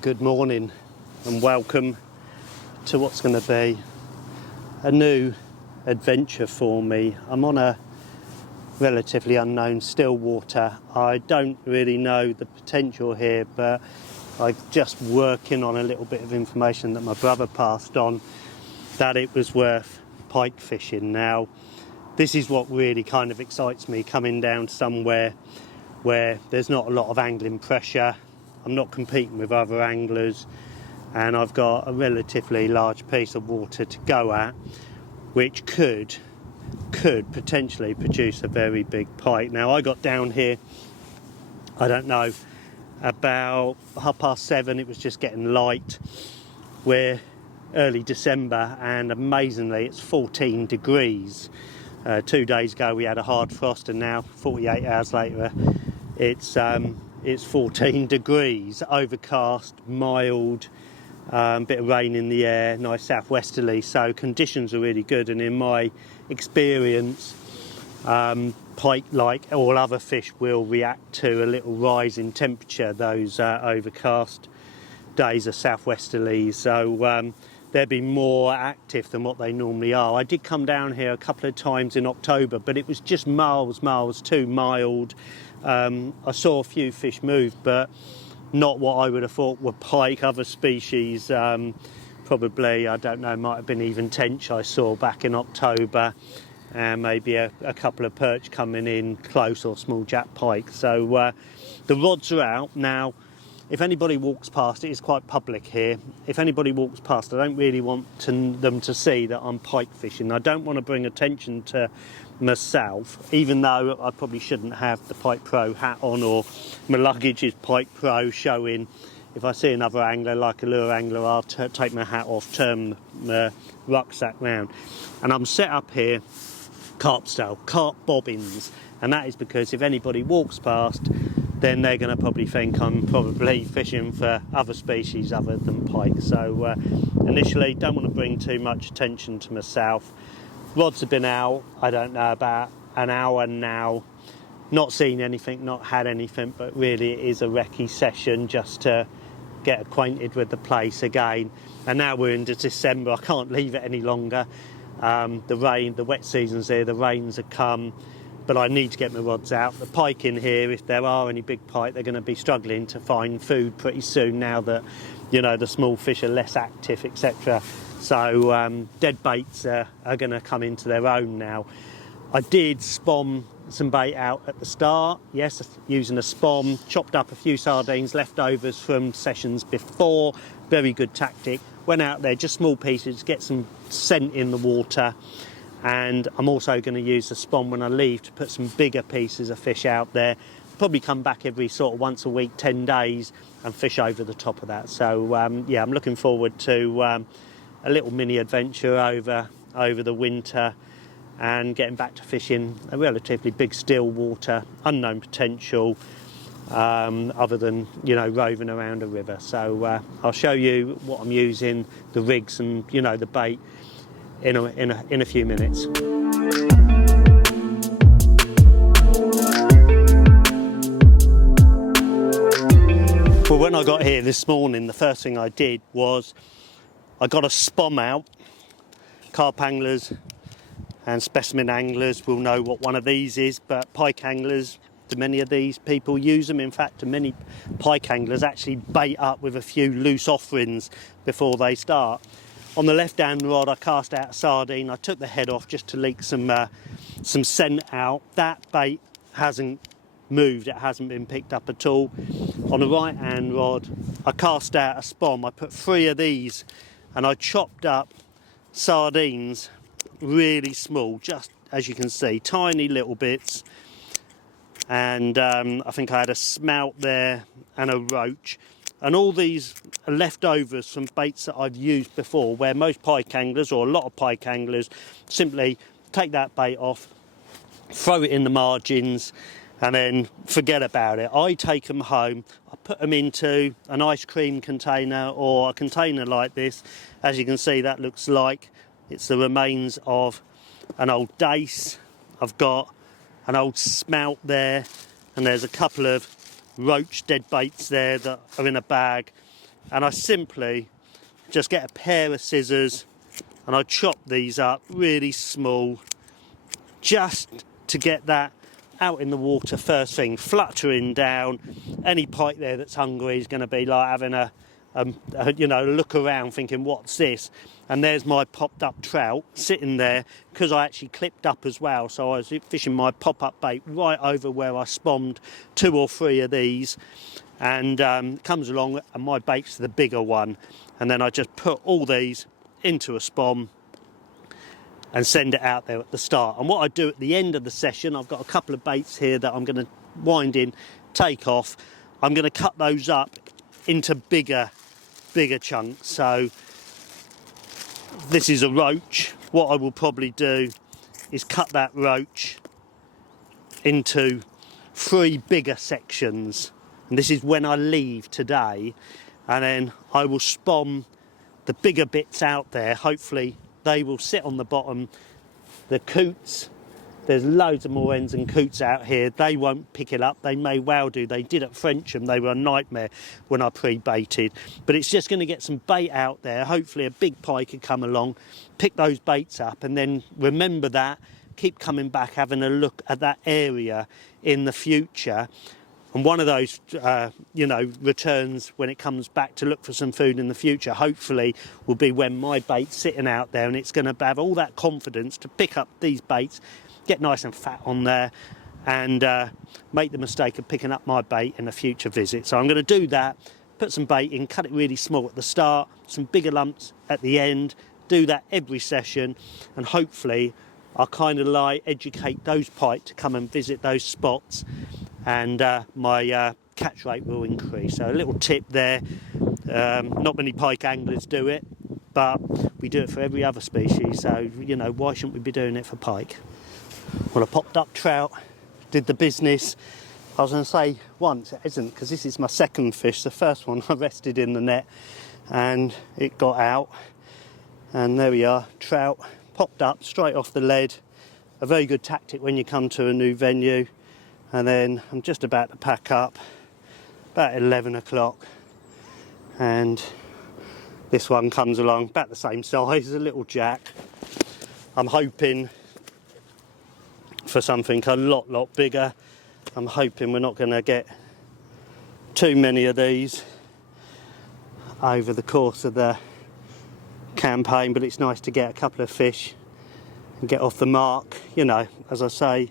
Good morning and welcome to what's going to be a new adventure for me. I'm on a relatively unknown still water. I don't really know the potential here, but I'm just working on a little bit of information that my brother passed on, that it was worth pike fishing. Now, this is what really kind of excites me, coming down somewhere where there's not a lot of angling pressure. I'm not competing with other anglers, and I've got a relatively large piece of water to go at, which could potentially produce a very big pike. Now, I got down here, I don't know, about 7:30. It was just getting light. We're early December, and amazingly it's 14 degrees. 2 days ago we had a hard frost, and now 48 hours later it's 14 degrees, overcast, mild, bit of rain in the air, nice southwesterly, so conditions are really good. And in my experience, pike, like all other fish, will react to a little rise in temperature. Those overcast days are southwesterly, so they'll be more active than what they normally are. I did come down here a couple of times in October, but it was just miles too mild. I saw a few fish move, but not what I would have thought were pike. Other species, probably, I don't know, might have been even tench I saw back in October, and maybe a couple of perch coming in close, or small jack pike. So the rods are out now. If anybody walks past, it is quite public here. If anybody walks past, I don't really want them to see that I'm pike fishing. I don't want to bring attention to myself, even though I probably shouldn't have the Pike Pro hat on, or my luggage is Pike Pro showing. If I see another angler, like a lure angler, I'll take my hat off, turn the rucksack round. And I'm set up here carp style, carp bobbins, and that is because if anybody walks past, then they're going to probably think I'm probably fishing for other species other than pike. So initially, don't want to bring too much attention to myself. Rods have been out, I don't know, about an hour now. Not seen anything, not had anything, but really it is a recce session just to get acquainted with the place again. And now we're into December, I can't leave it any longer. The wet season's here, the rains have come, but I need to get my rods out. The pike in here, if there are any big pike, they're going to be struggling to find food pretty soon now that, you know, the small fish are less active, etc. So dead baits are going to come into their own now. I did spom some bait out at the start, yes, using a spom, chopped up a few sardines, leftovers from sessions before, very good tactic. Went out there, just small pieces, get some scent in the water. And I'm also going to use the spom when I leave to put some bigger pieces of fish out there. Probably come back every sort of once a week, 10 days, and fish over the top of that. So yeah, I'm looking forward to a little mini adventure over the winter, and getting back to fishing a relatively big still water, unknown potential, other than, you know, roving around a river. So I'll show you what I'm using, the rigs and, you know, the bait in a few minutes. Well, when I got here this morning, the first thing I did was I got a spom out. Carp anglers and specimen anglers will know what one of these is, but pike anglers, to many of these people use them. In fact, to many pike anglers actually bait up with a few loose offerings before they start. On the left hand rod, I cast out a sardine. I took the head off just to leak some scent out. That bait hasn't moved, it hasn't been picked up at all. On the right hand rod, I cast out a spom. I put 3 of these, and I chopped up sardines, really small, just as you can see, tiny little bits. And I think I had a smelt there and a roach. And all these are leftovers from baits that I've used before, where most pike anglers, or a lot of pike anglers, simply take that bait off, throw it in the margins, and then forget about it. I take them home, I put them into an ice cream container, or a container like this. As you can see, that looks like it's the remains of an old dace. I've got an old smelt there, and there's a couple of roach dead baits there that are in a bag. and I simply just get a pair of scissors and I chop these up really small, just to get that out in the water first thing, fluttering down. Any pike there that's hungry is going to be like having a you know, look around thinking, what's this? And there's my popped up trout sitting there, because I actually clipped up as well, so I was fishing my pop-up bait right over where I spawned 2 or 3 of these, and comes along and my bait's the bigger one, and then I just put all these into a spawn and send it out there at the start. And what I do at the end of the session, I've got a couple of baits here that I'm going to wind in, take off. I'm going to cut those up into bigger chunks. So this is a roach. What I will probably do is cut that roach into 3 bigger sections, and this is when I leave today, and then I will spawn the bigger bits out there. Hopefully they will sit on the bottom. The coots, there's loads of moorhens and coots out here, they won't pick it up. They may well do. They did at Frencham. They were a nightmare when I pre-baited. But it's just going to get some bait out there. Hopefully a big pike could come along, pick those baits up, and then remember that, keep coming back, having a look at that area in the future. And one of those, you know, returns when it comes back to look for some food in the future, hopefully will be when my bait's sitting out there, and it's going to have all that confidence to pick up these baits, get nice and fat on there, and make the mistake of picking up my bait in a future visit. So I'm going to do that, put some bait in, cut it really small at the start, some bigger lumps at the end, do that every session, and hopefully I'll kind of like educate those pike to come and visit those spots, and my catch rate will increase. So a little tip there, not many pike anglers do it, but we do it for every other species, so you know, why shouldn't we be doing it for pike? Well, I popped up trout, did the business. I was going to say once, it isn't, because this is my second fish. The first one I rested in the net and it got out, and there we are, trout popped up straight off the lead. A very good tactic when you come to a new venue. And then I'm just about to pack up, about 11 o'clock, and this one comes along, about the same size, a little jack. I'm hoping for something a lot bigger. I'm hoping we're not going to get too many of these over the course of the campaign, but it's nice to get a couple of fish and get off the mark, you know, as I say,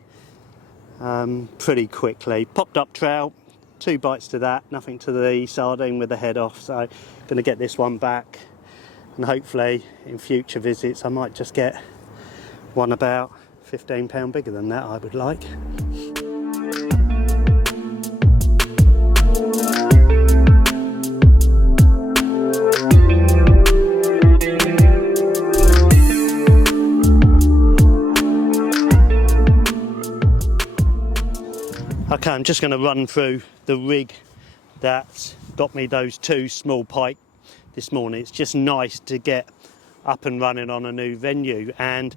pretty quickly. Popped up trout, 2 bites to that, nothing to the sardine with the head off, so going to get this one back, and hopefully in future visits I might just get one about 15 pound bigger than that, I would like. Okay, I'm just going to run through the rig that got me those 2 small pike this morning. It's just nice to get up and running on a new venue, and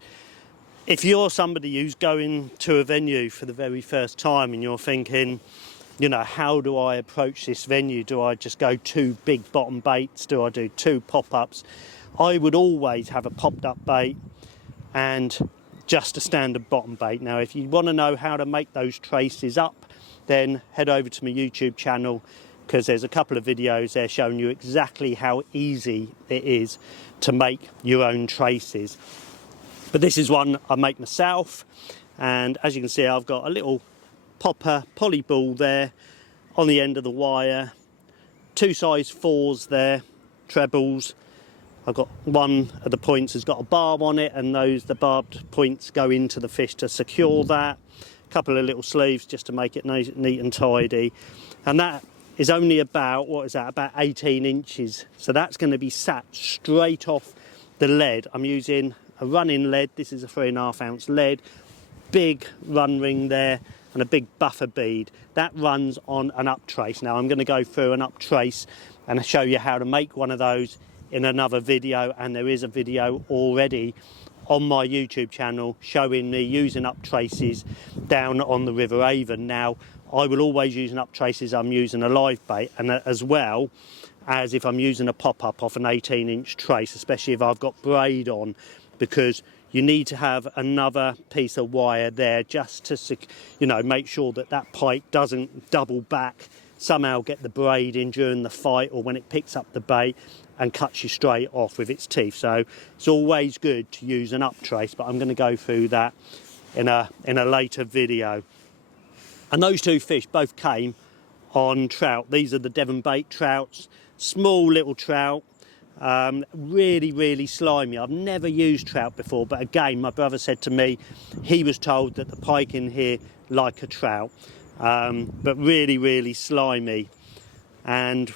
if you're somebody who's going to a venue for the very first time and you're thinking, you know, how do I approach this venue? Do I just go 2 big bottom baits? Do I do 2 pop-ups? I would always have a popped up bait and just a standard bottom bait. Now, if you want to know how to make those traces up, then head over to my YouTube channel, because there's a couple of videos there showing you exactly how easy it is to make your own traces. But this is one I make myself, and as you can see, I've got a little popper poly ball there on the end of the wire, 2 size 4s there, trebles. I've got one of the points has got a barb on it, and the barbed points go into the fish to secure that. A couple of little sleeves just to make it neat and tidy, and that is only about, what is that, about 18 inches. So that's going to be sat straight off the lead. I'm using a running lead. This is a 3.5 ounce lead, big run ring there, and a big buffer bead that runs on an up trace. Now I'm going to go through an up trace and show you how to make one of those in another video, and there is a video already on my YouTube channel showing me using up traces down on the River Avon. Now I will always use an up traces, I'm using a live bait, and as well as if I'm using a pop-up off an 18-inch trace, especially if I've got braid on, because you need to have another piece of wire there just to, you know, make sure that that pike doesn't double back, somehow get the braid in during the fight or when it picks up the bait and cuts you straight off with its teeth. So it's always good to use an up trace, but I'm going to go through that in a later video. And those two fish both came on trout. These are the Devon bait trouts, small little trout, really slimy. I've never used trout before, but again, my brother said to me he was told that the pike in here like a trout, but really slimy. And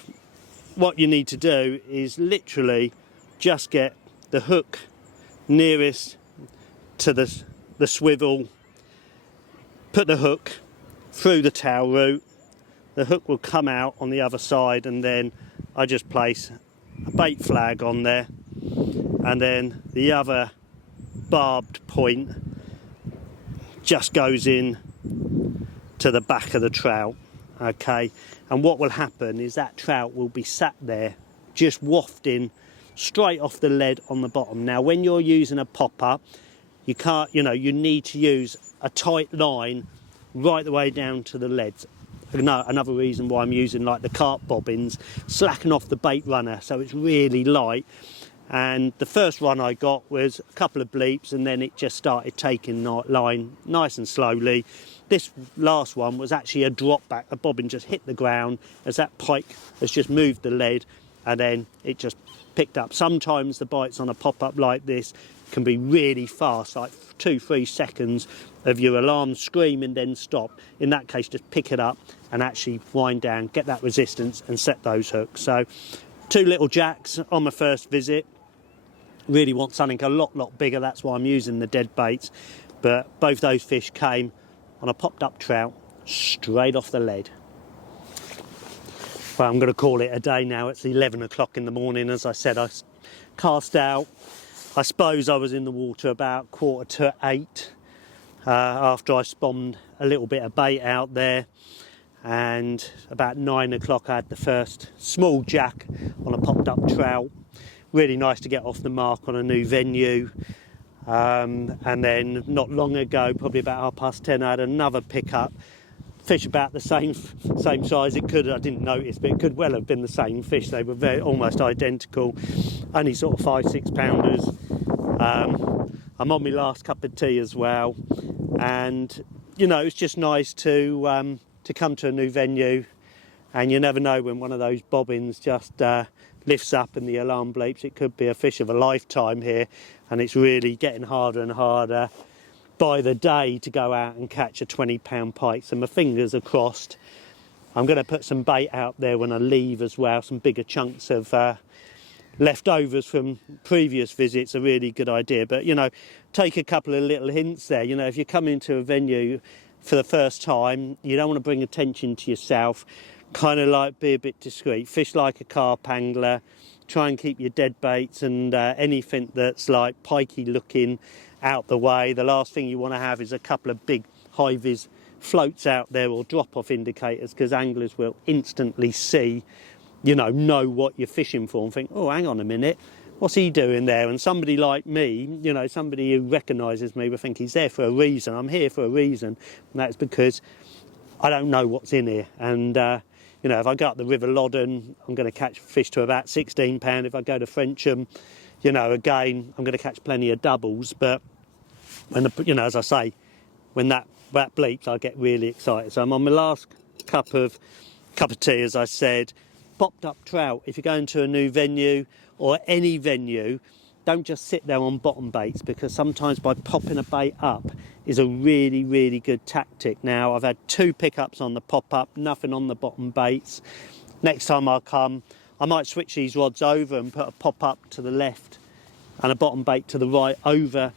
what you need to do is literally just get the hook nearest to the swivel, put the hook through the tail root, the hook will come out on the other side, and then I just place a bait flag on there, and then the other barbed point just goes in to the back of the trout. Okay, and what will happen is that trout will be sat there just wafting straight off the lead on the bottom. Now when you're using a pop-up, you can't, you know, you need to use a tight line right the way down to the leads. Another reason why I'm using like the carp bobbins, slacken off the bait runner so it's really light. And the first run I got was a couple of bleeps, and then it just started taking line nice and slowly. This last one was actually a drop back. The bobbin just hit the ground as that pike has just moved the lead, and then it just picked up. Sometimes the bites on a pop-up like this can be really fast, like 2-3 seconds of your alarm scream and then stop. In that case, just pick it up and actually wind down, get that resistance and set those hooks. So 2 little jacks on my first visit. Really want something a lot bigger, that's why I'm using the dead baits. But both those fish came on a popped up trout straight off the lead. Well, I'm going to call it a day now. It's 11 o'clock in the morning. As I said, I cast out. I suppose I was in the water about 7:45 after I spawned a little bit of bait out there, and about 9 o'clock I had the first small jack on a popped up trout. Really nice to get off the mark on a new venue. And then not long ago, probably about 10:30, I had another pickup. Fish about the same size. It could, I didn't notice, but it could well have been the same fish. They were almost identical, only sort of 5-6 pounders. I'm on my last cup of tea as well, and you know, it's just nice to come to a new venue, and you never know when one of those bobbins just lifts up and the alarm bleeps. It could be a fish of a lifetime here, and it's really getting harder and harder by the day to go out and catch a 20-pound pike. So my fingers are crossed. I'm going to put some bait out there when I leave as well. Some bigger chunks of leftovers from previous visits, a really good idea. But you know, take a couple of little hints there. You know, if you come into a venue for the first time, you don't want to bring attention to yourself. Kind of like be a bit discreet. Fish like a carp angler. Try and keep your dead baits and anything that's like pikey looking out the way. The last thing you want to have is a couple of big high-vis floats out there or drop-off indicators, because anglers will instantly see, you know what you're fishing for and think, oh, hang on a minute, what's he doing there? And somebody like me, you know, somebody who recognises me will think he's there for a reason. I'm here for a reason, and that's because I don't know what's in here. And you know, if I go up the River Loddon, I'm going to catch fish to about 16 pound. If I go to Frensham, you know, again, I'm going to catch plenty of doubles. But when you know, as I say, when that bleeps, I get really excited. So I'm on my last cup of tea, as I said. Popped up trout. If you're going to a new venue or any venue, don't just sit there on bottom baits, because sometimes by popping a bait up is a really good tactic. Now, I've had 2 pickups on the pop-up, nothing on the bottom baits. Next time I come, I might switch these rods over and put a pop-up to the left and a bottom bait to the right over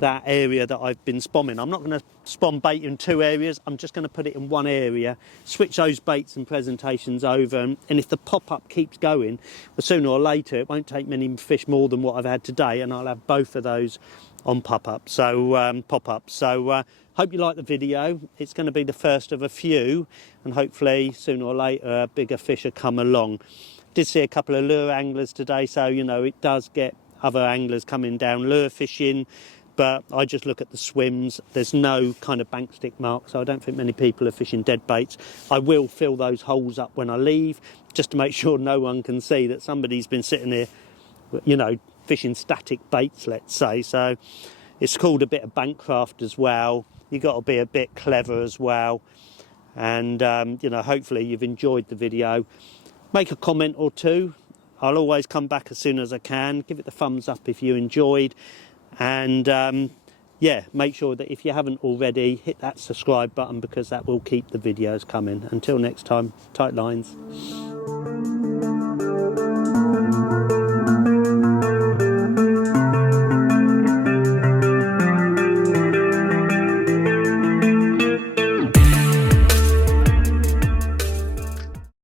that area that I've been spomming. I'm not going to spawn bait in 2 areas, I'm just going to put it in 1 area, switch those baits and presentations over, and if the pop-up keeps going, well, sooner or later it won't take many fish more than what I've had today, and I'll have both of those on pop-up. So hope you like the video. It's going to be the first of a few, and hopefully sooner or later bigger fish will come along. Did see a couple of lure anglers today, so you know it does get other anglers coming down lure fishing, but I just look at the swims. There's no kind of bank stick mark, so I don't think many people are fishing dead baits. I will fill those holes up when I leave, just to make sure no one can see that somebody's been sitting there, you know, fishing static baits, let's say. So it's called a bit of bankcraft as well. You've got to be a bit clever as well. And you know, hopefully you've enjoyed the video. Make a comment or two. I'll always come back as soon as I can. Give it the thumbs up if you enjoyed. And yeah, make sure that if you haven't already, hit that subscribe button, because that will keep the videos coming. Until next time, tight lines.